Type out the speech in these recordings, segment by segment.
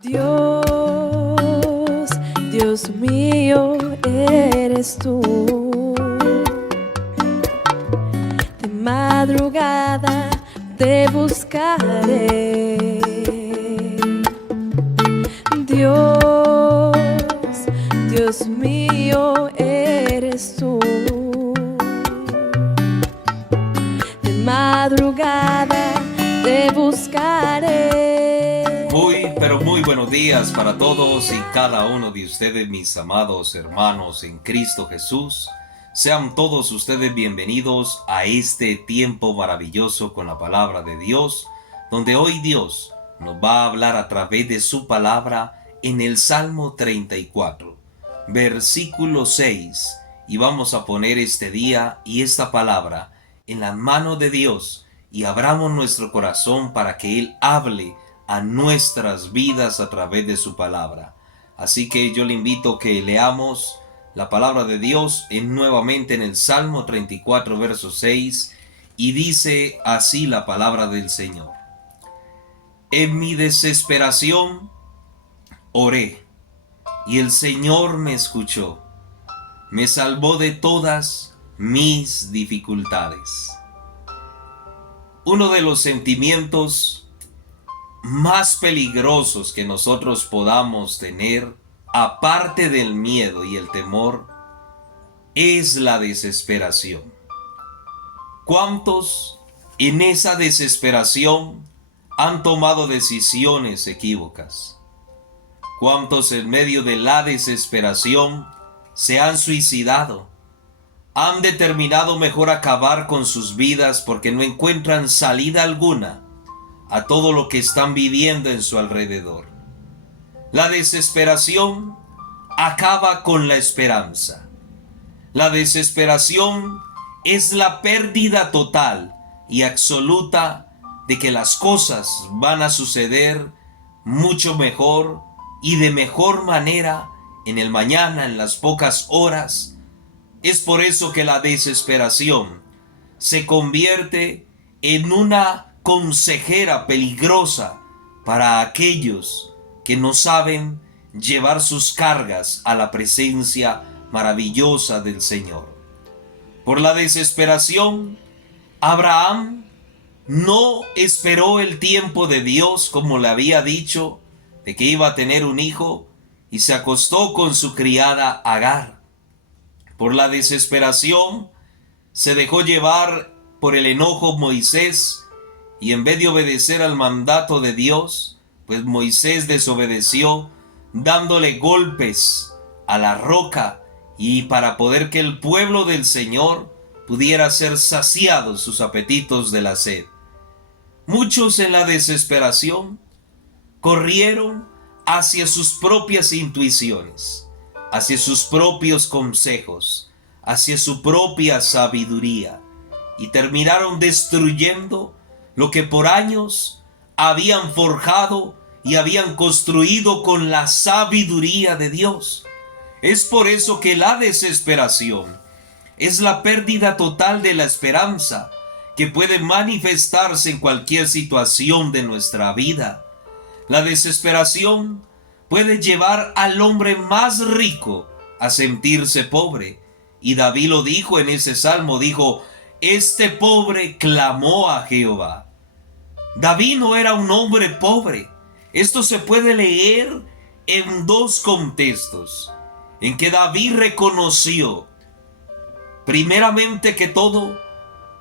Dios, Dios mío, eres tú. De madrugada te buscaré. Dios, Dios mío, eres tú. De madrugada te buscaré. Pero muy buenos días para todos y cada uno de ustedes, mis amados hermanos en Cristo Jesús. Sean todos ustedes bienvenidos a este tiempo maravilloso con la palabra de Dios, donde hoy Dios nos va a hablar a través de su palabra en el Salmo 34, versículo 6. Y vamos a poner este día y esta palabra en las manos de Dios y abramos nuestro corazón para que Él hable a nuestras vidas a través de su palabra. Así que yo le invito a que leamos la palabra de Dios nuevamente en el Salmo 34, verso 6, y dice así la palabra del Señor. En mi desesperación oré, y el Señor me escuchó, me salvó de todas mis dificultades. Uno de los sentimientos más peligrosos que nosotros podamos tener, aparte del miedo y el temor, es la desesperación. ¿Cuántos en esa desesperación han tomado decisiones equívocas? ¿Cuántos en medio de la desesperación se han suicidado? Han determinado mejor acabar con sus vidas porque no encuentran salida alguna a todo lo que están viviendo en su alrededor. La desesperación acaba con la esperanza. La desesperación es la pérdida total y absoluta de que las cosas van a suceder mucho mejor y de mejor manera en el mañana, en las pocas horas. Es por eso que la desesperación se convierte en una consejera peligrosa para aquellos que no saben llevar sus cargas a la presencia maravillosa del Señor. Por la desesperación, Abraham no esperó el tiempo de Dios como le había dicho de que iba a tener un hijo y se acostó con su criada Agar. Por la desesperación, se dejó llevar por el enojo Moisés y en vez de obedecer al mandato de Dios, pues Moisés desobedeció dándole golpes a la roca y para poder que el pueblo del Señor pudiera ser saciados sus apetitos de la sed. Muchos en la desesperación corrieron hacia sus propias intuiciones, hacia sus propios consejos, hacia su propia sabiduría y terminaron destruyendo lo que por años habían forjado y habían construido con la sabiduría de Dios. Es por eso que la desesperación es la pérdida total de la esperanza que puede manifestarse en cualquier situación de nuestra vida. La desesperación puede llevar al hombre más rico a sentirse pobre. Y David lo dijo en ese salmo, dijo, este pobre clamó a Jehová. David no era un hombre pobre. Esto se puede leer en dos contextos, en que David reconoció, primeramente que todo,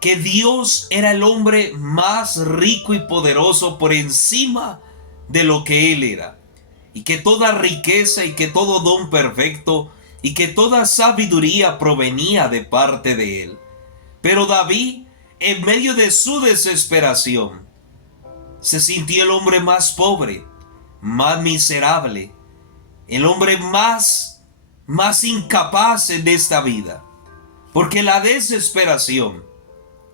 que Dios era el hombre más rico y poderoso por encima de lo que él era, y que toda riqueza y que todo don perfecto y que toda sabiduría provenía de parte de él. Pero David, en medio de su desesperación, se sintió el hombre más pobre, más miserable, el hombre más incapaz en esta vida. Porque la desesperación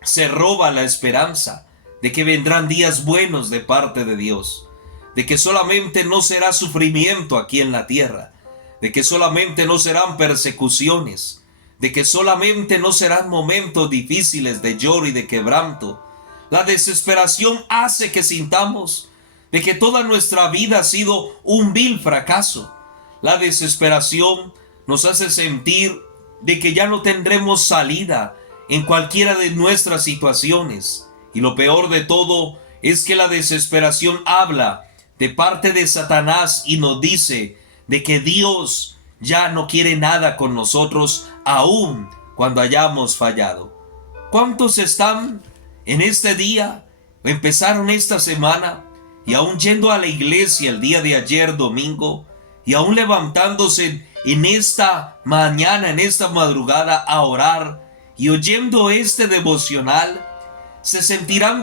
se roba la esperanza de que vendrán días buenos de parte de Dios, de que solamente no será sufrimiento aquí en la tierra, de que solamente no serán persecuciones, de que solamente no serán momentos difíciles de lloro y de quebranto. La desesperación hace que sintamos de que toda nuestra vida ha sido un vil fracaso. La desesperación nos hace sentir de que ya no tendremos salida en cualquiera de nuestras situaciones. Y lo peor de todo es que la desesperación habla de parte de Satanás y nos dice de que Dios ya no quiere nada con nosotros, aun cuando hayamos fallado. ¿Cuántos están en este día, empezaron esta semana, y aún yendo a la iglesia el día de ayer domingo, y aún levantándose en esta mañana, en esta madrugada a orar y oyendo este devocional, se sentirán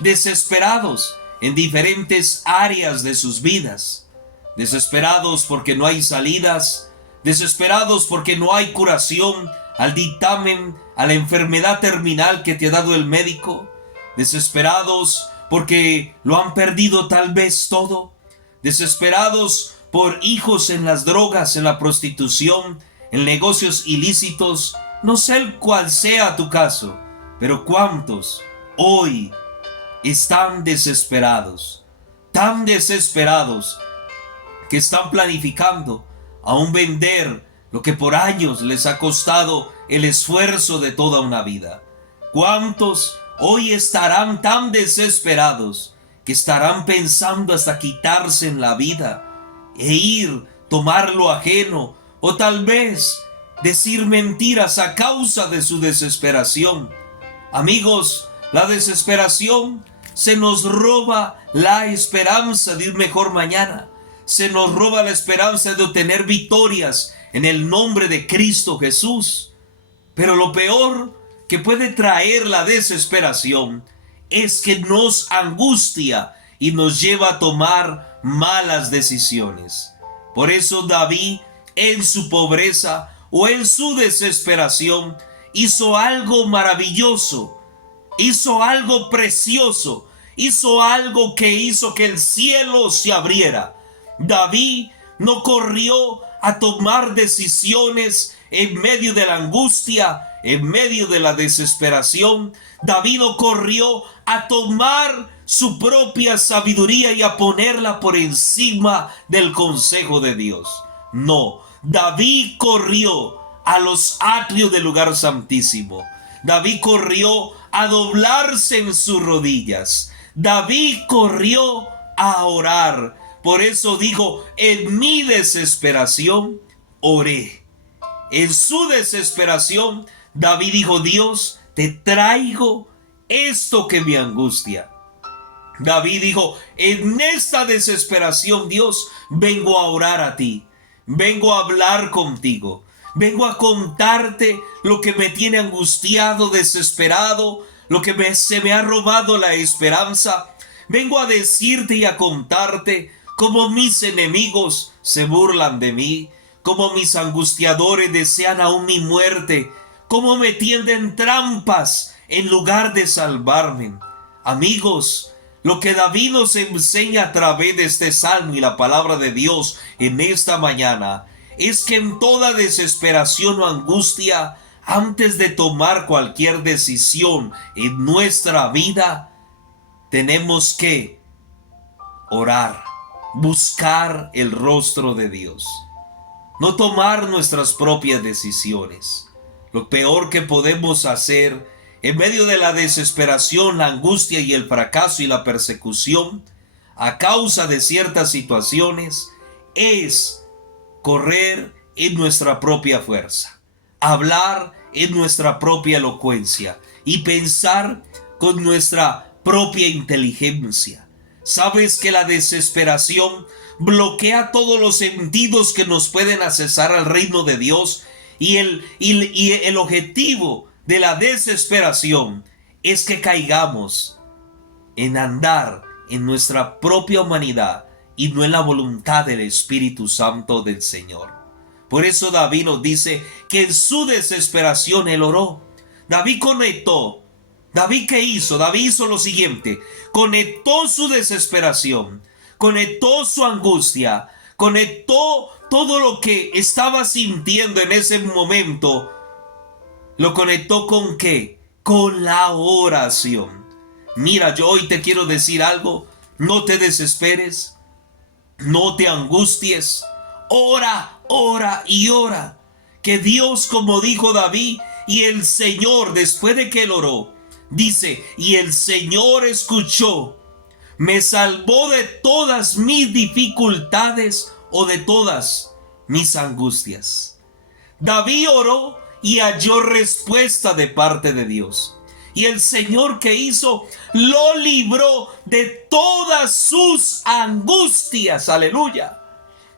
desesperados en diferentes áreas de sus vidas? Desesperados porque no hay salidas, desesperados porque no hay curación al dictamen, a la enfermedad terminal que te ha dado el médico, desesperados porque lo han perdido tal vez todo, desesperados por hijos en las drogas, en la prostitución, en negocios ilícitos. No sé cuál sea tu caso, pero ¿cuántos hoy están desesperados? Tan desesperados que están planificando aún vender lo que por años les ha costado el esfuerzo de toda una vida. ¿Cuántos hoy estarán tan desesperados que estarán pensando hasta quitarse en la vida e tomar lo ajeno, o tal vez decir mentiras a causa de su desesperación? Amigos, la desesperación se nos roba la esperanza de un mejor mañana. Se nos roba la esperanza de obtener victorias en el nombre de Cristo Jesús. Pero lo peor que puede traer la desesperación es que nos angustia y nos lleva a tomar malas decisiones. Por eso David, en su pobreza o en su desesperación, hizo algo maravilloso, hizo algo precioso, hizo algo que hizo que el cielo se abriera. David no corrió a tomar decisiones en medio de la angustia, en medio de la desesperación. David no corrió a tomar su propia sabiduría y a ponerla por encima del consejo de Dios. No, David corrió a los atrios del lugar santísimo. David corrió a doblarse en sus rodillas. David corrió a orar. Por eso dijo, en mi desesperación oré. En su desesperación, David dijo, Dios, te traigo esto que me angustia. David dijo, en esta desesperación, Dios, vengo a orar a ti. Vengo a hablar contigo. Vengo a contarte lo que me tiene angustiado, desesperado, lo que se me ha robado la esperanza. Vengo a decirte y a contarte cómo mis enemigos se burlan de mí, cómo mis angustiadores desean aún mi muerte, cómo me tienden trampas en lugar de salvarme. Amigos, lo que David nos enseña a través de este salmo y la palabra de Dios en esta mañana es que en toda desesperación o angustia, antes de tomar cualquier decisión en nuestra vida, tenemos que orar, buscar el rostro de Dios, no tomar nuestras propias decisiones. Lo peor que podemos hacer en medio de la desesperación, la angustia y el fracaso y la persecución a causa de ciertas situaciones es correr en nuestra propia fuerza, hablar en nuestra propia elocuencia y pensar con nuestra propia inteligencia. Sabes que la desesperación bloquea todos los sentidos que nos pueden accesar al reino de Dios, y el objetivo de la desesperación es que caigamos en andar en nuestra propia humanidad y no en la voluntad del Espíritu Santo del Señor. Por eso David nos dice que en su desesperación él oró. David conectó. ¿David qué hizo? David hizo lo siguiente: conectó su desesperación, conectó su angustia, conectó todo lo que estaba sintiendo en ese momento. ¿Lo conectó con qué? Con la oración. Mira, yo hoy te quiero decir algo. No te desesperes, no te angusties. Ora, ora y ora. Que Dios, como dijo David, y el Señor, después de que él oró, dice, y el Señor escuchó, me salvó de todas mis dificultades o de todas mis angustias. David oró y halló respuesta de parte de Dios. Y el Señor, que hizo, lo libró de todas sus angustias. Aleluya.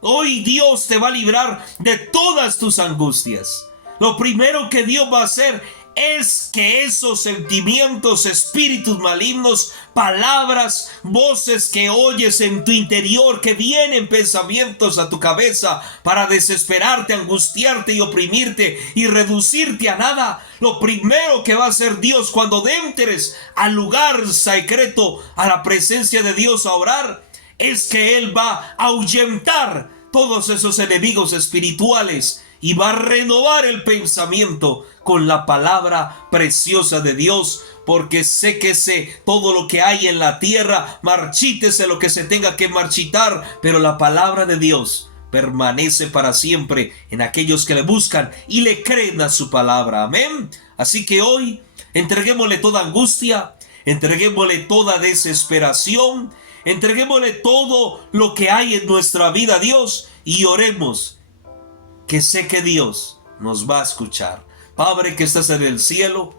Hoy Dios te va a librar de todas tus angustias. Lo primero que Dios va a hacer es que esos sentimientos, espíritus malignos, palabras, voces que oyes en tu interior, que vienen pensamientos a tu cabeza para desesperarte, angustiarte y oprimirte y reducirte a nada. Lo primero que va a hacer Dios cuando entres al lugar secreto, a la presencia de Dios a orar, es que Él va a ahuyentar todos esos enemigos espirituales y va a renovar el pensamiento con la palabra preciosa de Dios, porque séquese todo lo que hay en la tierra, marchítese lo que se tenga que marchitar, pero la palabra de Dios permanece para siempre en aquellos que le buscan y le creen a su palabra. Amén. Así que hoy entreguémosle toda angustia, entreguémosle toda desesperación, entreguémosle todo lo que hay en nuestra vida a Dios y oremos, que sé que Dios nos va a escuchar. Padre que estás en el cielo,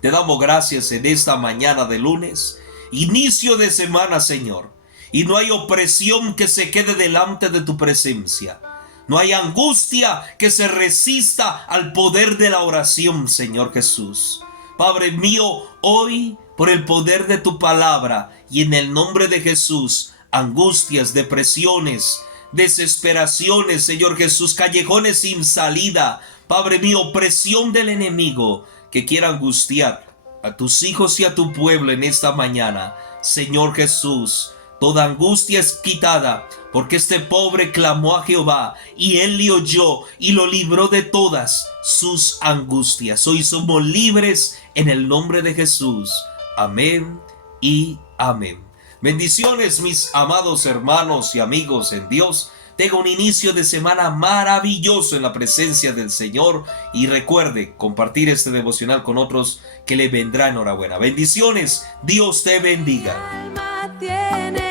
te damos gracias en esta mañana de lunes, inicio de semana, Señor, y no hay opresión que se quede delante de tu presencia. No hay angustia que se resista al poder de la oración, Señor Jesús. Padre mío, hoy, por el poder de tu palabra y en el nombre de Jesús, angustias, depresiones, desesperaciones, Señor Jesús, callejones sin salida, Padre mío, opresión del enemigo que quiera angustiar a tus hijos y a tu pueblo en esta mañana, Señor Jesús, toda angustia es quitada, porque este pobre clamó a Jehová y Él le oyó y lo libró de todas sus angustias. Hoy somos libres en el nombre de Jesús. Amén y amén. Bendiciones, mis amados hermanos y amigos en Dios. Tenga un inicio de semana maravilloso en la presencia del Señor y recuerde compartir este devocional con otros que le vendrá enhorabuena. Bendiciones, Dios te bendiga. Alma tiene